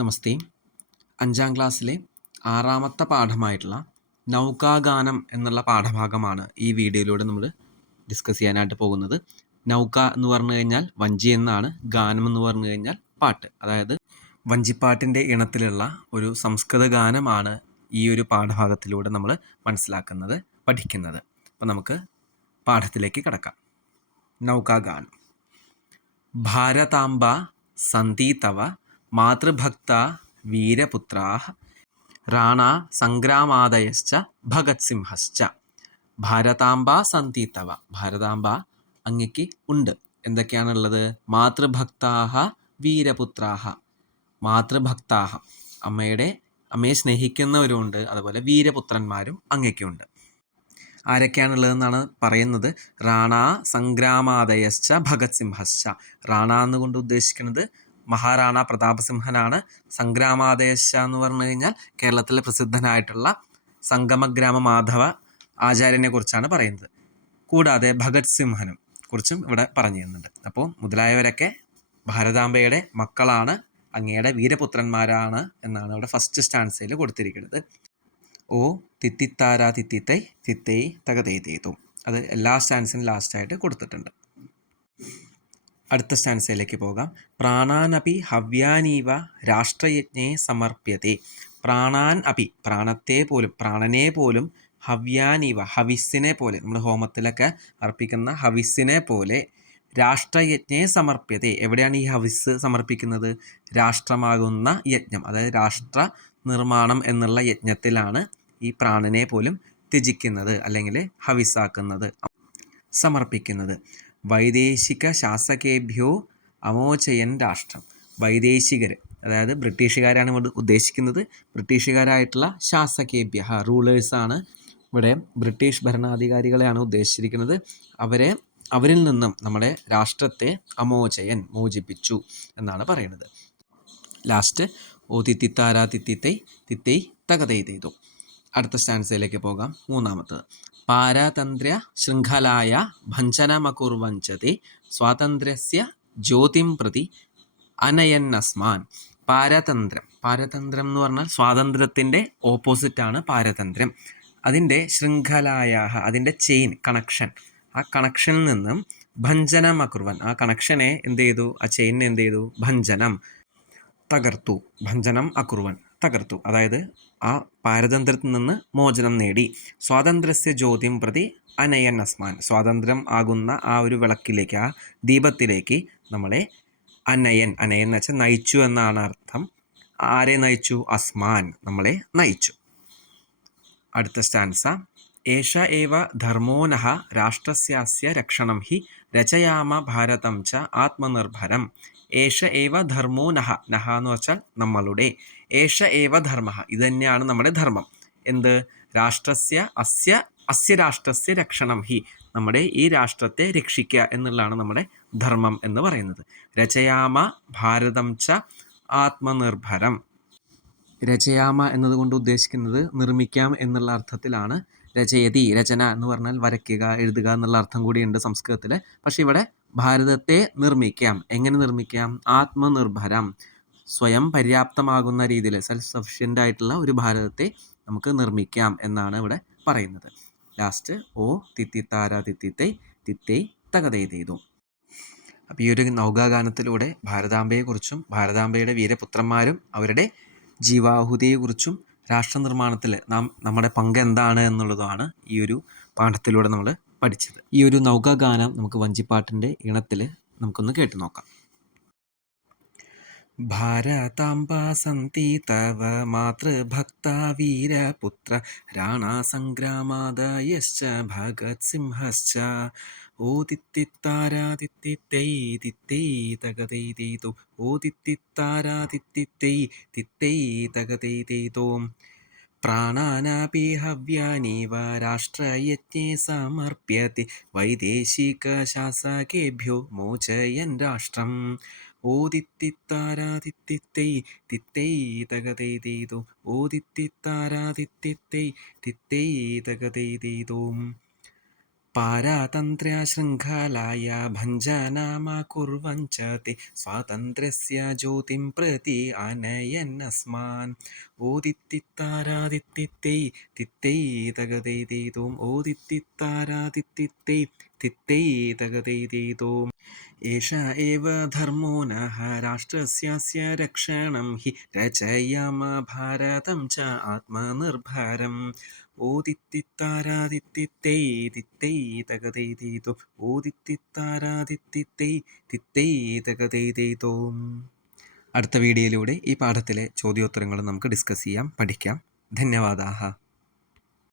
നമസ്തേ. 5ാം ക്ലാസ്സിലെ 6ാമത്തെ പാഠമായിട്ടുള്ള നൗകാഗാനം എന്നുള്ള പാഠഭാഗമാണ് ഈ വീഡിയോയിലൂടെ നമ്മൾ ഡിസ്കസ് ചെയ്യാനായിട്ട് പോകുന്നത്. നൗക എന്ന് പറഞ്ഞു കഴിഞ്ഞാൽ വഞ്ചി എന്നാണ്. ഗാനം എന്ന് പറഞ്ഞു കഴിഞ്ഞാൽ പാട്ട്. അതായത് വഞ്ചിപ്പാട്ടിൻ്റെ ഇനത്തിലുള്ള ഒരു സംസ്കൃത ഗാനമാണ് ഈ ഒരു പാഠഭാഗത്തിലൂടെ നമ്മൾ മനസ്സിലാക്കുന്നത്, പഠിക്കുന്നത്. അപ്പോൾ നമുക്ക് പാഠത്തിലേക്ക് കടക്കാം. നൗകാഗാനം. ഭാരതാംബ സന്തി തവ മാതൃഭക്ത വീരപുത്രാഃ റാണ സംഗ്രാമാദയശ്ച ഭഗത് സിംഹശ്ച. ഭാരതാംബ സന്തി തവ. ഭാരതാംബ അങ്ങയ്ക്ക് ഉണ്ട്. എന്തൊക്കെയാണുള്ളത്? മാതൃഭക്താഃ വീരപുത്രാഃ. മാതൃഭക്താഃ അമ്മയെ സ്നേഹിക്കുന്നവരുമുണ്ട്. അതുപോലെ വീരപുത്രന്മാരും അങ്ങയ്ക്കുണ്ട്. ആരൊക്കെയാണുള്ളതെന്നാണ് പറയുന്നത്. റാണ സംഗ്രാമാദയശ്ച ഭഗത് സിംഹശ്ച. റാണ എന്നുകൊണ്ട് ഉദ്ദേശിക്കുന്നത് മഹാറാണ പ്രതാപസിംഹനാണ്. സംഗ്രാമാദയശ്ച എന്ന് പറഞ്ഞു കഴിഞ്ഞാൽ കേരളത്തിലെ പ്രസിദ്ധനായിട്ടുള്ള സംഗമഗ്രാമ മാധവ ആചാര്യനെ കുറിച്ചാണ് പറയുന്നത്. കൂടാതെ ഭഗത് സിംഹനും കുറിച്ചും ഇവിടെ പറഞ്ഞു തരുന്നുണ്ട്. അപ്പോൾ മുതലായവരൊക്കെ ഭാരതാംബയുടെ മക്കളാണ്, അങ്ങയുടെ വീരപുത്രന്മാരാണ് എന്നാണ് ഇവിടെ ഫസ്റ്റ് സ്റ്റാൻസയിൽ കൊടുത്തിരിക്കുന്നത്. ഓ തിത്തിത്താര തിത്തിത്തൈ തിത്തൈ തകതൈതേതും. അത് എല്ലാ സ്റ്റാൻസിനും ലാസ്റ്റായിട്ട് കൊടുത്തിട്ടുണ്ട്. അടുത്ത സ്റ്റാൻസയിലേക്ക് പോകാം. പ്രാണാനപി ഹവ്യാനീവ രാഷ്ട്രയജ്ഞേ സമർപ്യത്തെ. പ്രാണാൻ അപി, പ്രാണത്തെ പോലും, പ്രാണനെ പോലും, ഹവ്യാനീവ, ഹവിസ്സിനെ പോലെ, നമ്മൾ ഹോമത്തിലൊക്കെ അർപ്പിക്കുന്ന ഹവിസ്സിനെ പോലെ, രാഷ്ട്രയജ്ഞേ സമർപ്യത്തെ. എവിടെയാണ് ഈ ഹവിസ് സമർപ്പിക്കുന്നത്? രാഷ്ട്രമാകുന്ന യജ്ഞം, അതായത് രാഷ്ട്ര നിർമ്മാണം എന്നുള്ള യജ്ഞത്തിലാണ് ഈ പ്രാണനെ പോലും ത്യജിക്കുന്നത്, അല്ലെങ്കിൽ ഹവിസാക്കുന്നത്, സമർപ്പിക്കുന്നത്. വൈദേശിക ശാസകേഭ്യോ അമോചയൻ രാഷ്ട്രം. വൈദേശികർ, അതായത് ബ്രിട്ടീഷുകാരാണ് ഇവിടെ ഉദ്ദേശിക്കുന്നത്. ബ്രിട്ടീഷുകാരായിട്ടുള്ള ശാസകേഭ്യ, റൂളേഴ്സാണ് ഇവിടെ, ബ്രിട്ടീഷ് ഭരണാധികാരികളെയാണ് ഉദ്ദേശിച്ചിരിക്കുന്നത്. അവരിൽ നിന്നും നമ്മുടെ രാഷ്ട്രത്തെ അമോചയൻ, മോചിപ്പിച്ചു എന്നാണ് പറയുന്നത്. ലാസ്റ്റ് ഓ തിത്തിത്താര തിത്തിത്തൈ തിത്തൈ തകതൈതൈതു. അടുത്ത സ്റ്റാൻസയിലേക്ക് പോകാം. മൂന്നാമത്തത്. പാരതന്ത്ര്യ ശൃംഖലായ ഭഞ്ജനമകുർവഞ്ചതി സ്വാതന്ത്ര്യസ്യ ജ്യോതിം പ്രതി അനയന്നസ്മാൻ. പാരതന്ത്ര്യം. പാരതന്ത്ര്യം എന്ന് പറഞ്ഞാൽ സ്വാതന്ത്ര്യത്തിൻ്റെ ഓപ്പോസിറ്റാണ് പാരതന്ത്ര്യം. അതിൻ്റെ ശൃംഖലായ, അതിൻ്റെ ചെയിൻ, കണക്ഷൻ, ആ കണക്ഷനിൽ നിന്നും ഭഞ്ജനമകുർവൻ, ആ കണക്ഷനെ എന്ത് ചെയ്തു? ആ ചെയിനിനെ എന്ത് ചെയ്തു? ഭഞ്ജനം, തകർത്തു. ഭഞ്ജനം അകുർവൻ, തകർത്തു. അതായത് ആ പാരതന്ത്ര്യത്തിൽ നിന്ന് മോചനം നേടി. സ്വാതന്ത്ര്യസ്യ ജ്യോതിം പ്രതി അനയൻ അസ്മാൻ. സ്വാതന്ത്ര്യം ആകുന്ന ആ ഒരു വിളക്കിലേക്ക്, ആ ദീപത്തിലേക്ക് നമ്മളെ അനയൻ, അനയൻ എന്ന് വെച്ചാൽ നയിച്ചു എന്നാണ് അർത്ഥം. ആരെ നയിച്ചു? അസ്മാൻ, നമ്മളെ നയിച്ചു. അടുത്ത സ്റ്റാൻസ. ഏഷ ഏവ ധർമ്മോ നഃ രാഷ്ട്രസ്യാസ്യ രക്ഷണം ഹി രചയാമ ഭാരതം ച ആത്മനിർഭരം. ഏഷ ഏവ ധർമ്മോ നഃ. നഃ എന്ന് വെച്ചാൽ നമ്മളുടെ. ഏഷ ഏവ ധർമ്മ, ഇത് തന്നെയാണ് നമ്മുടെ ധർമ്മം. എന്ത്? രാഷ്ട്രസ്യ അസ്യ രാഷ്ട്രസ്യ രക്ഷണം ഹി, നമ്മുടെ ഈ രാഷ്ട്രത്തെ രക്ഷിക്കുക എന്നുള്ളതാണ് നമ്മുടെ ധർമ്മം എന്ന് പറയുന്നത്. രചയാമ ഭാരതം ച ആത്മനിർഭരം. രചയാമ എന്നതുകൊണ്ട് ഉദ്ദേശിക്കുന്നത് നിർമ്മിക്കാം എന്നുള്ള അർത്ഥത്തിലാണ്. രചയതി, രചന എന്ന് പറഞ്ഞാൽ വരയ്ക്കുക, എഴുതുക എന്നുള്ള അർത്ഥം കൂടിയുണ്ട് സംസ്കൃതത്തിൽ. പക്ഷെ ഇവിടെ ഭാരതത്തെ നിർമ്മിക്കാം. എങ്ങനെ നിർമ്മിക്കാം? ആത്മനിർഭരം, സ്വയം പര്യാപ്തമാകുന്ന രീതിയിൽ, സെൽഫ് സഫിഷ്യൻ്റ് ആയിട്ടുള്ള ഒരു ഭാരതത്തെ നമുക്ക് നിർമ്മിക്കാം എന്നാണ് ഇവിടെ പറയുന്നത്. ലാസ്റ്റ് ഓ തിത്തിത്താര തിത്തിത്തൈ തിത്തൈ തകതൈതൈതു. അപ്പോൾ ഈ ഒരു നൗകാഗാനത്തിലൂടെ ഭാരതാംബയെക്കുറിച്ചും ഭാരതാംബയുടെ വീരപുത്രന്മാരും അവരുടെ ജീവാഹുതിയെക്കുറിച്ചും രാഷ്ട്രനിർമ്മാണത്തിൽ നമ്മുടെ പങ്ക് എന്താണ് എന്നുള്ളതാണ് ഈ ഒരു പാഠത്തിലൂടെ നമ്മൾ പഠിച്ചത്. ഈ ഒരു നൗകാഗാനം നമുക്ക് വഞ്ചിപ്പാട്ടിൻ്റെ ഇണത്തിൽ നമുക്കൊന്ന് കേട്ടു നോക്കാം. ഭാരതാംബ സന്തി തവ മാതൃഭക്ത വീരപുത്ര രാണ സംഗ്രാമാദയശ്ച ഭഗത് സിംഹശ്ച. ഓ തിത്തിത്താര തിത്തിത്തൈ തിത്തൈ തകതൈതൈതു. ഓ തിത്തിത്താര തിത്തിത്തൈ തിത്തൈ തകതൈതൈതു. പ്രാണാനപി ഹവ്യാനീവ രാഷ്ട്രയജ്ഞേ സമർപ്യത്തെ വൈദേശിക ശാസകേഭ്യോ മോചയൻ രാഷ്ട്രം. ഓ തിത്തിത്താര തിത്തിത്തൈ തിത്തൈ തകതൈതൈതു. ഓ തിത്തിത്താര തിത്തിത്തൈ തിത്തൈ തകതൈതൈതു. पारातन्त्र्यशृङ्खलाय भञ्जनमकुर्वञ्च ते स्वातन्त्र्यस्य ज्योतिं प्रति आनयन्नस्मान् ओदित्तित्तारादित्तित्तै तित्तै तगदैदै तोम् ओदित्तित्तारादित्तित्तै तित्तै तगदैदै तोम् एष एव धर्मो नः राष्ट्रस्यास्य रक्षणं हि रचयाम भारतं च आत्मनिर्भरम् ഓദിത്തിത്താരാദിത്തിത്തൈ തിത്തൈ തകതൈതൈതോ ഓദിത്തിത്താരാദിത്തിത്തൈ തിത്തൈ തകതൈതൈതോം. അടുത്ത വീഡിയോയിലൂടെ ഈ പാഠത്തിലെ ചോദ്യോത്തരങ്ങൾ നമുക്ക് ഡിസ്കസ് ചെയ്യാം, പഠിക്കാം. ധന്യവാദാഹ.